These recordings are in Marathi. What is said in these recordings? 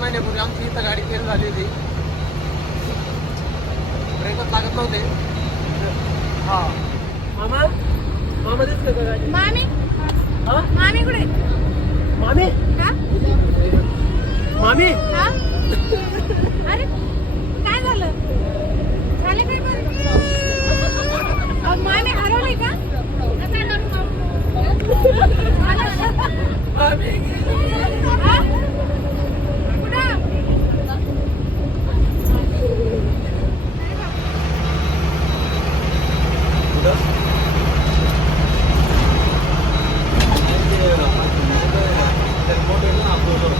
महिन्यापूर्वी आमची इथं गाडी फेल झाली होती. ब्रेकच लागत नव्हते. हा. मामा? मामा दिसले का गाडी? मामी? हा? मामी कुठे? मामी? मामी? हा अरे काय झालं झालं काय बरं अहो, मामी हरवली का हा? कुठं? इकडे पहा. हा, विशाल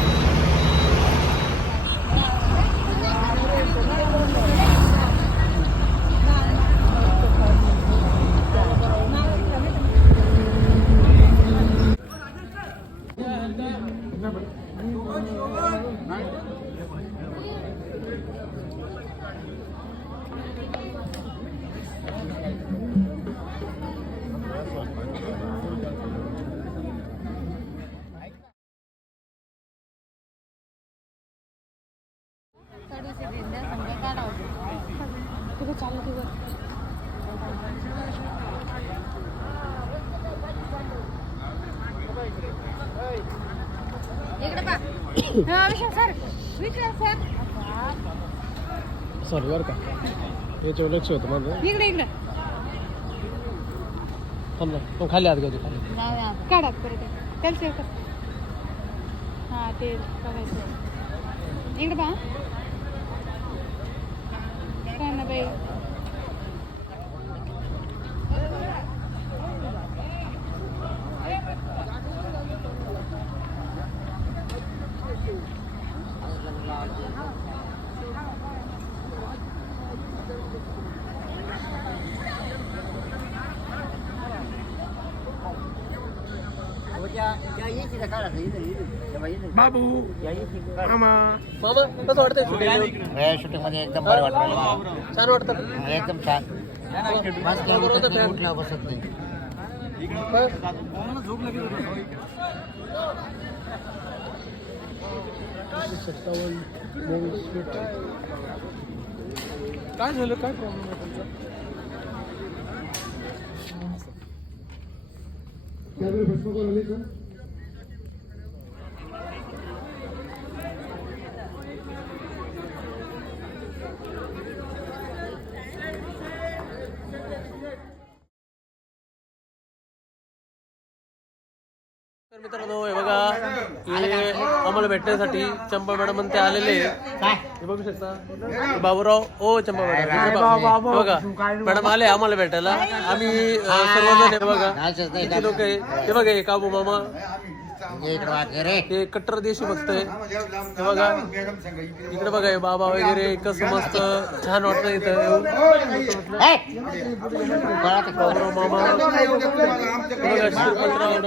सर. बरं का? याच्यावर लक्ष होतं माझं. इकडे इकडे. थांब ना. मग खाली हात घ्यायचे खाली. काढा परत. त्याला सेव कर. हा ते बघायचं. इकडे पहा. काय ना बाई बाबू मामा। मामा कसं वाटतंय? Shooting? शूटिंग मध्ये एकदम बरं वाटलं. मला. छान वाटतं एकदम छान. मस्त उठत बसत नाही. काय झालं? काय प्रॉब्लेम आहे तुमचा? तर मित्रांनो हे बघा हे आम्हाला भेटण्यासाठी चंपा मॅडम ते आलेले हे बघू शकता. बाबूराव ओ चंपा मॅडम. बघा मॅडम आले आम्हाला भेटायला. आम्ही सर्वजण हे बघा. किती लोक आहे. हे बघा हे काबू मामा. हे कट्टर देशी भक्त आहे. हे बघा. इकडे बघा. हे बाबा वगैरे कसं मस्त छान वाटतं इथं. मामा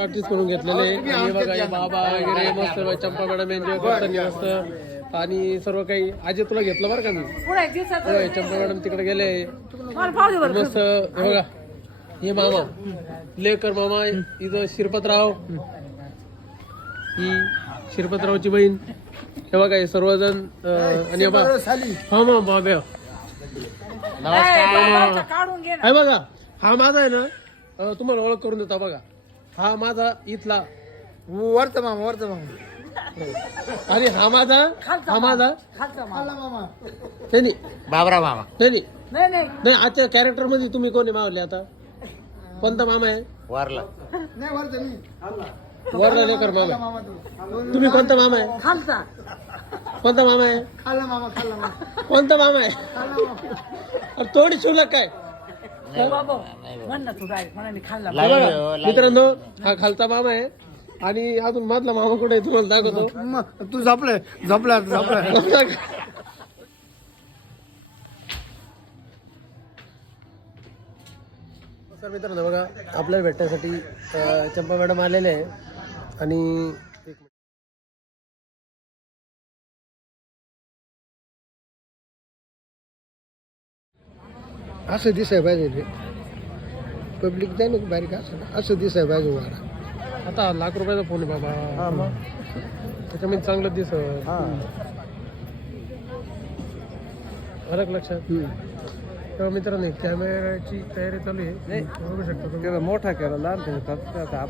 आर्टिस्ट करून घेतलेले आणि हे बघा हे बाबा वगैरे मस्त चंपा मॅडम एन्जॉय करताना मस्त आणि सर्व काही. आजी तुला घेतलं बरं का मी? होय, चंपा मॅडम तिकडे गेले. मस्त हे बघा. हे मामा. लेकर मामा इथं शिरपतराव. ही शिरपतरावची बहीण. हे बघा हे सर्वजण अं, आणि हे बघा. हा मा बाब्या नमस्कार. हे बघा हा माझा आहे ना अं, तुम्हाला ओळख करून देतो बघा. हा माझा इथला. वरचा मामा वरचा मामा. आणि हा माझा हा माझा. त्यांनी बाबरा मामा. नाही नाही. नाही आजच्या कॅरेक्टरमध्ये तुम्ही कोणी मावले आता? कोणता मामा आहे? वरला. नाही वरचा मी. वरला लेकर मामा. आहे. तुम्ही कोणता मामा आहे? खालचा. कोणता मामा आहे? खाल्ला मामा खाल्ला मामा. कोणता मामा आहे? थोडी शिवलक काय. मित्रांनो हा खालचा मामा आहे. आणि अजून मधला मामा कुठे तुम्हाला दाखवतो. तू झोपलाय झोपला झोपलाय तर मित्रांनो बघा आपल्याला भेटण्यासाठी चंपा मॅडम आलेले आहे. आणि एक. असं दिसाय पाहिजे रे. पब्लिक द्या ना बारीक असं असं दिसाय पाहिजे वारा आता लाख रुपयाचा फोन आहे बाबा. त्याच्यामध्ये चांगलं दिसत. आलं का लक्षात. तर मित्रांनो कॅमेराची तयारी चालू आहे. बघू शकता तुम्ही. मोठा केला लहान आपला